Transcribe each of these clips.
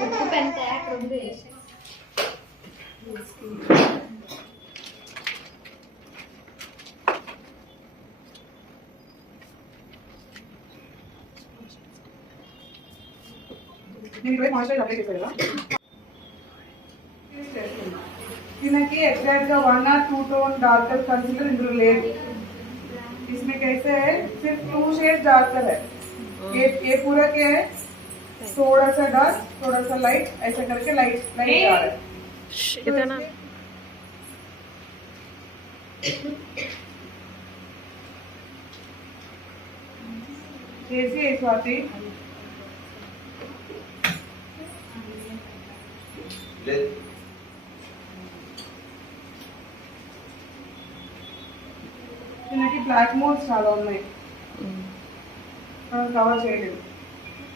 Book pen క్యాక్ రెండు వేసి దీనికి एग्जैक्ट గా 1 और 2 टोन डार्कर कंसीलर इंदुलो లేదు इसमें कैसे है सिर्फ 2 शेड डार्कर है ये पूरा क्या है थोड़ा सा डार्क थोड़ा सा लाइट ऐसा करके लाइट लाइट आ रहा है इतना जैसे स्वाति దీనికి బ్లాక్ మోడ్స్ చాలా ఉన్నాయి మనం కవర్ చేయలేదు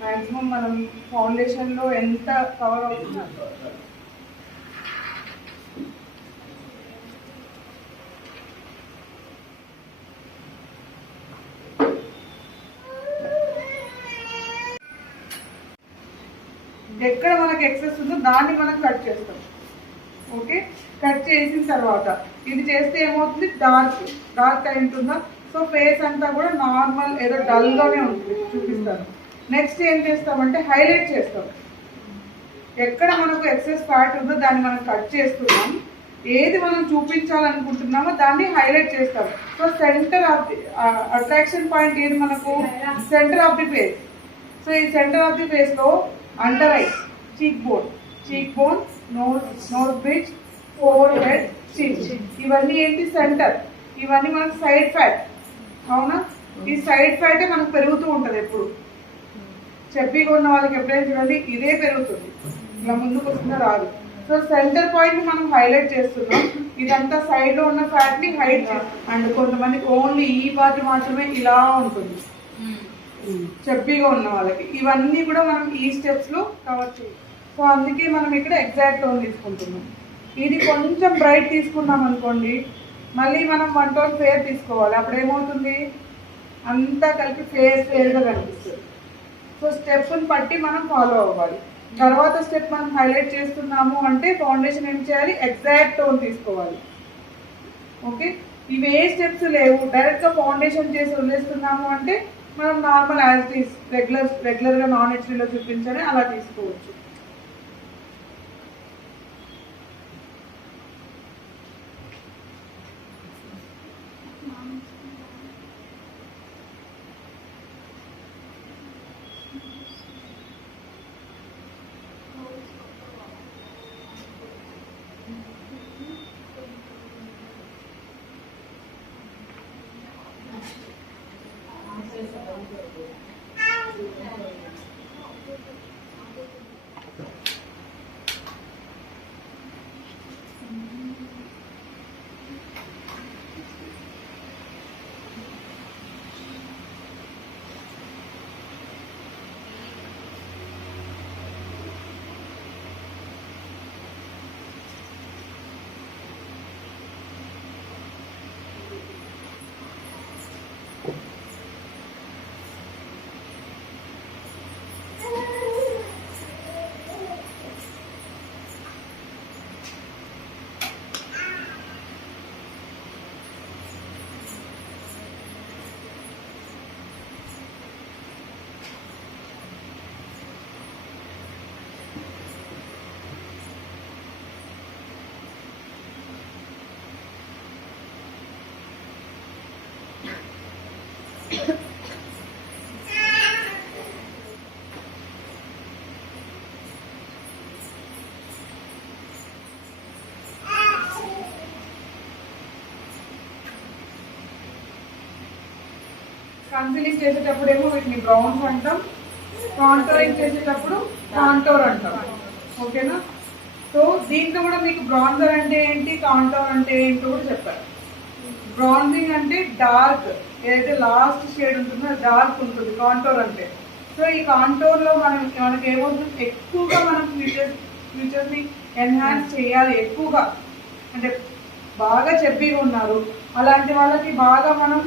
మాక్సిమం మనం ఫౌండేషన్ లో ఎంత కవర్ అవుతుందో ఎక్కడ మనకి ఎక్సెస్ ఉందో దాన్ని మనం కట్ చేస్తాం ఓకే కట్ చేసిన తర్వాత ఇది చేస్తే ఏమవుతుంది డార్క్ డార్క్ అయి ఉంటుందా సో ఫేస్ అంతా కూడా నార్మల్ ఏదో డల్ గానే ఉంటుంది చూపిస్తాను నెక్స్ట్ ఏం చేస్తామంటే హైలైట్ చేస్తాం ఎక్కడ మనకు ఎక్సెస్ ఫ్యాట్ ఉందో దాన్ని మనం కట్ చేస్తున్నాం ఏది మనం చూపించాలనుకుంటున్నామో దాన్ని హైలైట్ చేస్తాం so centre of the attraction point ఏది మనకు centre of the face so ఈ సెంటర్ ఆఫ్ ది ఫేస్ లో under eye cheek bone nose bridge forehead chin ఇవన్నీ ఏంటి సెంటర్ ఇవన్నీ మనకు సైడ్ ఫ్యాట్ అవునా ఈ సైడ్ ఫ్యాటే మనకు పెరుగుతూ ఉంటది ఎప్పుడు చెప్పిగా ఉన్న వాళ్ళకి ఎప్పుడైనా చూడండి ఇదే పెరుగుతుంది ఇలా ముందుకు వస్తుందో రాదు సో సెంటర్ పాయింట్ మనం హైలైట్ చేస్తున్నాం ఇదంతా సైడ్ లో ఉన్న ఫ్యాట్ ని హైడ్ అండ్ కొంతమందికి ఓన్లీ ఈ పార్ట్ మాత్రమే ఇలా ఉంటుంది చెప్పిగా ఉన్న వాళ్ళకి ఇవన్నీ కూడా మనం ఈ స్టెప్స్ లో కవర్ చేయాలి సో అందుకే మనం ఇక్కడ ఎగ్జాక్ట్ టోన్ తీసుకుంటున్నాం ఇది కొంచెం బ్రైట్ తీసుకున్నాం అనుకోండి మళ్ళీ మనం 1 టోన్ ఫేర్ తీసుకోవాలి అప్పుడు ఏమవుతుంది అంతా కలిపి ఫేర్గా కనిపిస్తుంది సో స్టెప్ని బట్టి మనం ఫాలో అవ్వాలి తర్వాత స్టెప్ మనం హైలైట్ చేస్తున్నాము అంటే ఫౌండేషన్ ఏం చేయాలి ఎగ్జాక్ట్ టోన్ తీసుకోవాలి ఓకే ఇవి ఏ స్టెప్స్ లేవు డైరెక్ట్ గా ఫౌండేషన్ చేసి వదిలేస్తున్నాము అంటే మనం normal as it is regular గా నాన్ హెచ్డీలో చూపించాలి అలా తీసుకోవచ్చు కన్సీలింగ్ చేసేటప్పుడు ఏమో వీటిని బ్రౌన్స్ అంటాం కాంటోరింగ్ చేసేటప్పుడు కాంటోర్ అంటాం ఓకేనా సో దీంట్లో కూడా మీకు బ్రాంజర్ అంటే ఏంటి కాంటోర్ అంటే ఏంటో కూడా చెప్పారు బ్రాంజింగ్ అంటే డార్క్ ఏదైతే లాస్ట్ షేడ్ ఉంటుందో డార్క్ ఉంటుంది కాంటోర్ అంటే సో ఈ కాంటోర్ లో మనకి ఏమవుతుంది ఎక్కువగా మనం ఫ్యూచర్స్ ని ఎన్హాన్స్ చేయాలి ఎక్కువగా అంటే బాగా చెప్పిగా ఉన్నారు అలాంటి వాళ్ళకి బాగా మనం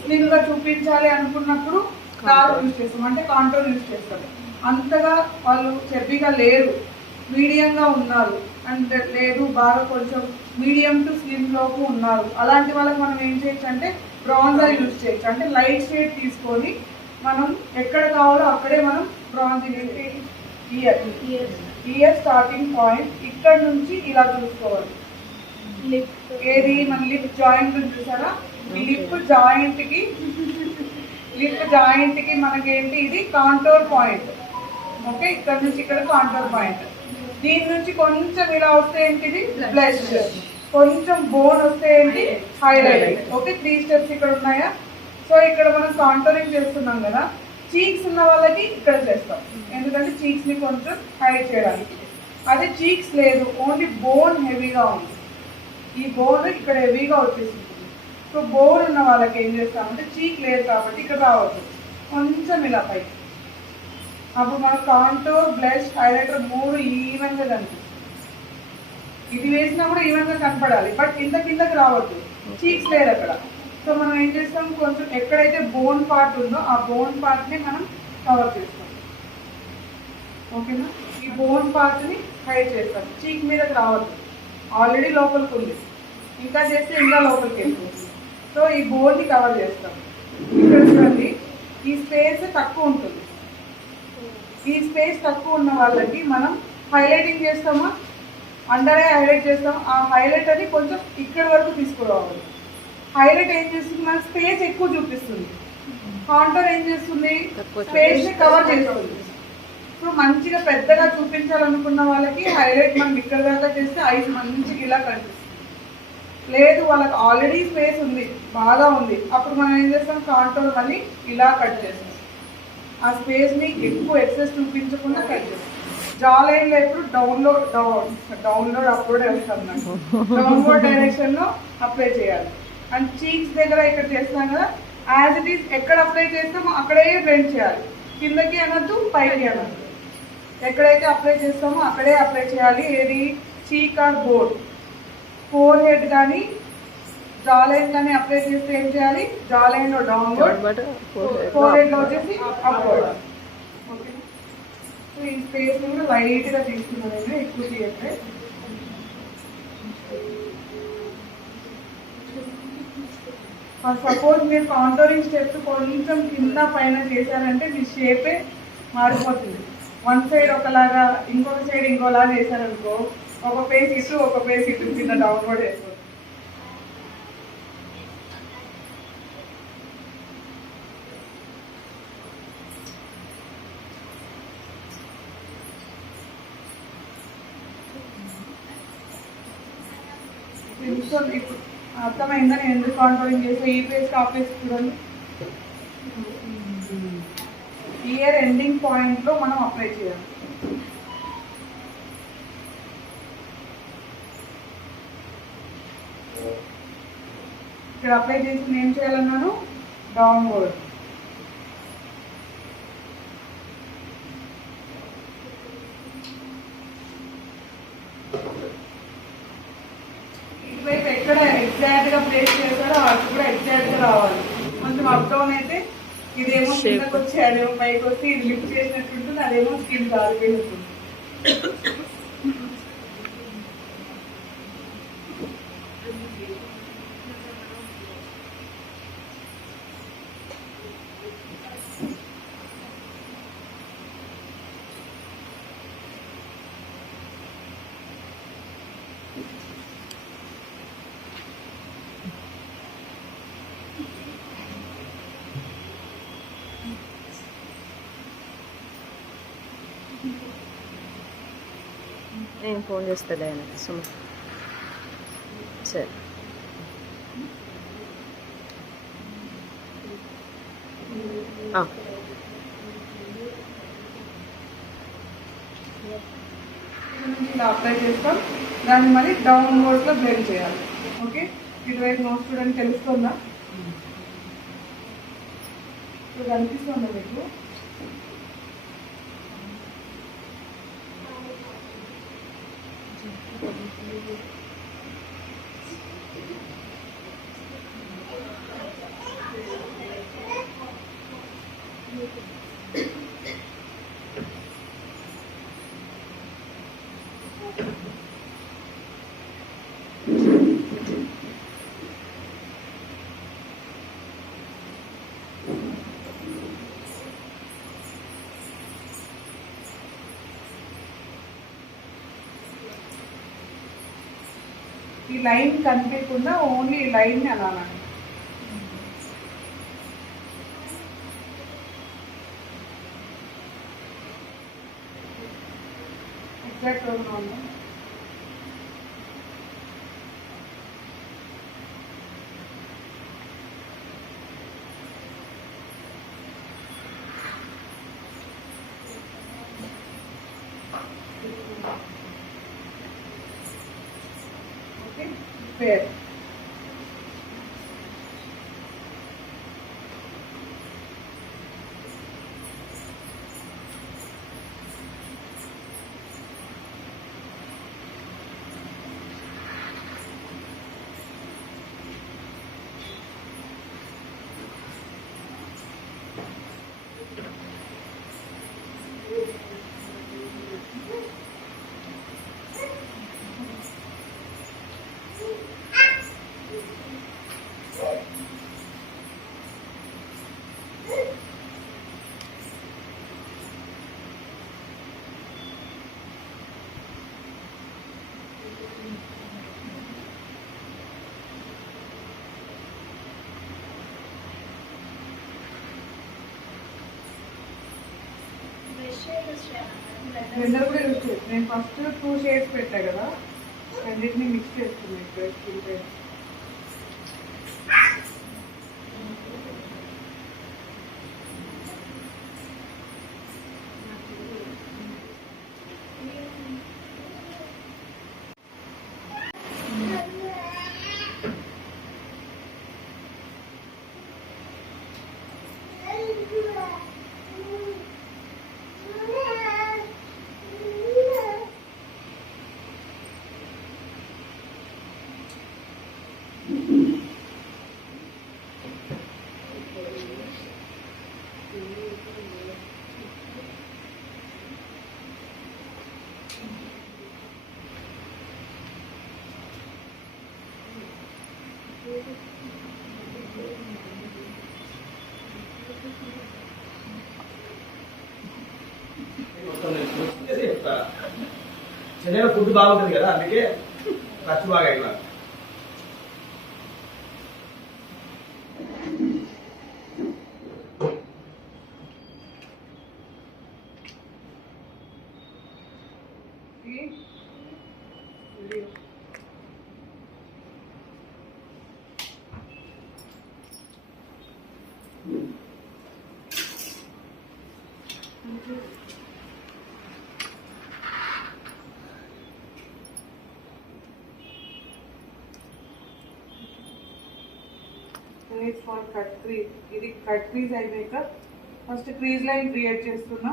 స్లిమ్ గా చూపించాలి అనుకున్నప్పుడు డార్క్ యూజ్ చేస్తాం అంటే కాంటోర్ యూజ్ చేస్తాం అంతగా వాళ్ళు చెబ్బీగా లేరు, మీడియంగా ఉన్నారు, అండ్ లేదు బాగా కొంచెం మీడియం టు స్లిమ్ లోపు ఉన్నారు, అలాంటి వాళ్ళకి మనం ఏం చేయొచ్చు అంటే బ్రాంజర్ యూజ్ చేయొచ్చు. అంటే లైట్ షేడ్ తీసుకొని మనం ఎక్కడ కావాలో అక్కడే మనం బ్రాంజ్ ఇయర్ స్టార్టింగ్ పాయింట్ ఇక్కడ నుంచి ఇలా చూసుకోవాలి. ఏది మన లిప్ జాయింట్ చూసారా, లిప్ జాయింట్ కి మనకేంటి ఇది కాంటోర్ పాయింట్. ఓకే, ఇక్కడ నుంచి ఇక్కడ కాంటోర్ పాయింట్. దీని నుంచి కొంచెం ఇలా వస్తే ఏంటిది బ్లష్, కొంచెం బోన్ వస్తే ఏంటి హైలైట్. ఓకే, 3 స్టెప్స్ ఇక్కడ ఉన్నాయా. సో ఇక్కడ మనం కాంటోరింగ్ చేస్తున్నాం కదా, చీక్స్ ఉన్న వాళ్ళకి ఇక్కడ చేస్తాం, ఎందుకంటే చీక్స్ ని కొంచెం హైడ్ చేయడానికి. అదే చీక్స్ లేదు, ఓన్లీ బోన్ హెవీగా ఉంది, ఈ బోన్ ఇక్కడ హెవీగా వచ్చేసింది. సో బోన్ ఉన్న వాళ్ళకి ఏం చేస్తామంటే చీక్ లేదు కాబట్టి ఇక్కడ రావద్దు, కొంచెం ఇలా పైకి. అప్పుడు మన కాంటోర్, బ్లష్, హైలైటర్ 3 ఈవెన్ గా కనిపిస్తుంది. ఇది వేసినా కూడా ఈవెన్ గా కనపడాలి, బట్ కిందకి రావద్దు, చీక్స్ లేదు అక్కడ. సో మనం ఏం చేస్తాం, కొంచెం ఎక్కడైతే బోన్ పార్ట్ ఉందో ఆ బోన్ పార్ట్ ని మనం కవర్ చేస్తాం. ఓకేనా, ఈ బోన్ పార్ట్ ని హైడ్ చేస్తాం, చీక్ మీదకి రావద్దు, ఆల్రెడీ లోపలికి ఉంది, ఇంకా చేస్తే ఇంకా లోపలికి వెళ్ళిపోతుంది. సో ఈ బోన్ ని కవర్ చేస్తాం. ఇక్కడ చూడండి, ఈ స్పేస్ తక్కువ ఉంటుంది, ఈ స్పేస్ తక్కువ ఉన్న వాళ్ళకి మనం హైలైటింగ్ చేస్తామా, అండర్ ఐ హైలైట్ చేస్తాం. ఆ హైలైట్ అని కొంచెం ఇక్కడ వరకు తీసుకురావాలి. హైలైట్ ఏం చేస్తుంది, మన స్పేస్ ఎక్కువ చూపిస్తుంది. కాంటోర్ ఏం చేస్తుంది, స్పేస్ ని కవర్ చేస్తుంది. సో మంచిగా పెద్దగా చూపించాలనుకున్న వాళ్ళకి హైలైట్ మనం ఇక్కడ దాకా చేస్తే ఐస్ మంచిగా ఇలా కనిపిస్తుంది. లేదు వాళ్ళకి ఆల్రెడీ స్పేస్ ఉంది, బాగా ఉంది, అప్పుడు మనం ఏం చేస్తాం, కాంటోర్ మళ్ళీ ఇలా కట్ చేస్తాం. ఆ స్పేస్ ని ఎక్కువ ఎక్సెస్ చూపించకుండా కట్ చేస్తాం. జా లైన్ లో ఎప్పుడు డౌన్లోడ్ అప్లోడ్ వేస్తాం, డౌన్వర్డ్ డైరెక్షన్ లో అప్లై చేయాలి. అండ్ చీక్స్ దగ్గర ఇక్కడ చేస్తాం కదా, యాజ్ ఇట్ ఈస్ ఎక్కడ అప్లై చేస్తామో అక్కడే బ్లెండ్ చేయాలి, కిందకి అనొద్దు పైకి అనొద్దు. ఎక్కడైతే అప్లై చేస్తామో అక్కడే అప్లై చేయాలి. ఏది చీక్ ఆర్ బోర్డ్. ఫోర్ హెడ్ కానీ జా లైన్ కానీ అప్లై చేస్తే ఏం చేయాలి, జా లైన్ లో డౌన్వర్డ్, ఫోర్ హెడ్ లో వచ్చేసి అప్వర్డ్. ఓకే, సో ఈ స్పేస్ కూడా లైట్ గా తీసుకున్నాను, ఎక్కువ తీయట్లే. సపోజ్ మీరు కాంటోరింగ్ స్టెప్స్ కొంచెం కింద పైన చేశారంటే మీ షేపే మారిపోతుంది. వన్ సైడ్ ఒకలాగా, ఇంకొక సైడ్ ఇంకోలాగా చేశారనుకో, ఒక పేస్ ఇటు ఒక పేస్ ఇటు కింద డౌన్వర్డ్ వేసుకోవచ్చు. ఇప్పుడు అర్థమైందా నేను ఎందుకు కాంట్రోలింగ్ చేసా. ఈ పేజ్ ఆ పేజ్ చూడండి, ఇయర్ ఎండింగ్ పాయింట్ లో మనం అప్లై చేయాలి. ఇక్కడ అప్లై చేసి ఏం చేయాలన్నాను, డౌన్వర్డ్. ఇటువైపు ఎక్కడ ఎగ్జాక్ట్ గా ప్లేస్ చేస్తారో అటు కూడా ఎగ్జాక్ట్ గా రావాలి. కొంచెం అప్ డౌన్ అయితే ఇదేమో కిందకి వచ్చి అదేమో పైకి వచ్చి ఇది లిఫ్ట్ చేసినట్టు ఉంటుంది, అదేమో స్కిన్ కారిపోయి ఉంటుంది. నేను ఫోన్ చేస్తాలే ఆయనకి సుమ. సరే ఇలా అప్లై చేస్తాం, దాన్ని మళ్ళీ డౌన్వర్డ్ లో బ్లెండ్ చేయాలి. ఓకే, ఇటువైపు నోట్ చూడండి, తెలుస్తుందా, ఇప్పుడు కనిపిస్తుందా మీకు? ఈ లైన్ కనిపించకుండా ఓన్లీ ఈ లైన్ అనాలండి. ఎగ్జాక్ట్ ఉందా? Okay, fair. బ్లెండర్ కూడా యూజ్ చేస్తాను. నేను ఫస్ట్ 2 షేడ్స్ పెట్టా కదా, రెండింటిని మిక్స్ చేస్తున్నాను ఇప్పుడు స్కిన్ పైన. చెన్నైలో ఫుడ్ బాగుంటుంది కదా, అందుకే ఖర్చు బాగా అయినా. Cut crease. ఇది కట్ క్రీజ్ అయినాక ఫస్ట్ క్రీజ్ లైన్ క్రియేట్ చేస్తున్నా.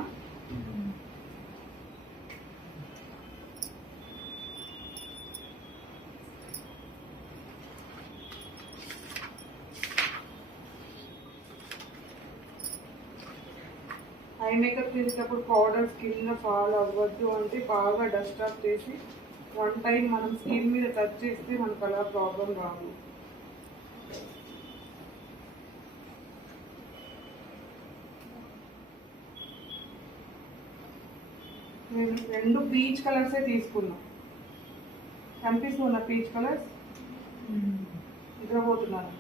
ఐ మేకప్ చేసేటప్పుడు పౌడర్ స్కిన్ ఫాల్ అవ్వద్దు అంటే బాగా డస్ట్ ఆఫ్ చేసి 1 టైం మనం స్కిన్ మీద టచ్ చేస్తే మనకు అలా ప్రాబ్లం రాదు. నేను 2 పీచ్ కలర్సే తీసుకున్నా. కనిపిస్తున్నా పీచ్ కలర్స్? నిద్రపోతున్నాను.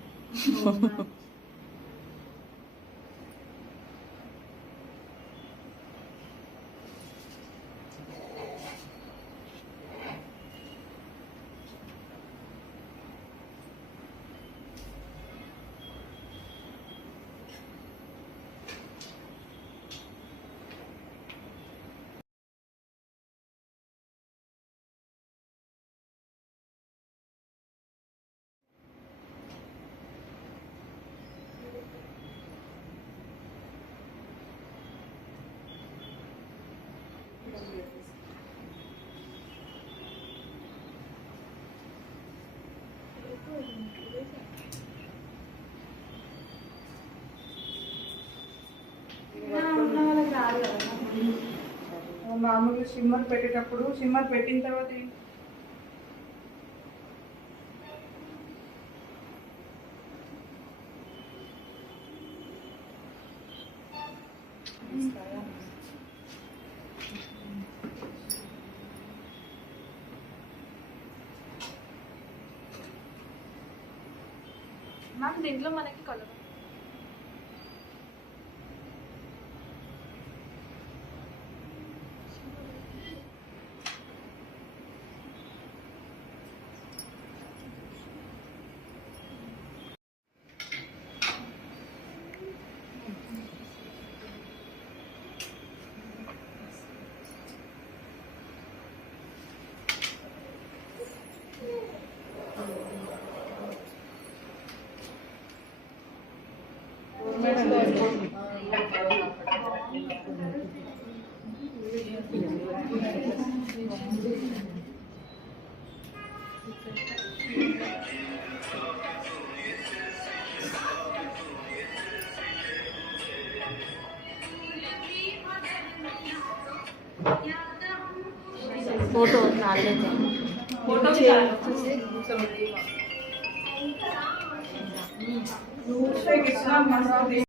మామూలుగా షిమ్మర్ పెట్టేటప్పుడు షిమ్మర్ పెట్టిన తర్వాత మ్యామ్ దీంట్లో మనకి కలర్ ఫోటో నాలుగైతే ఇచ్చినా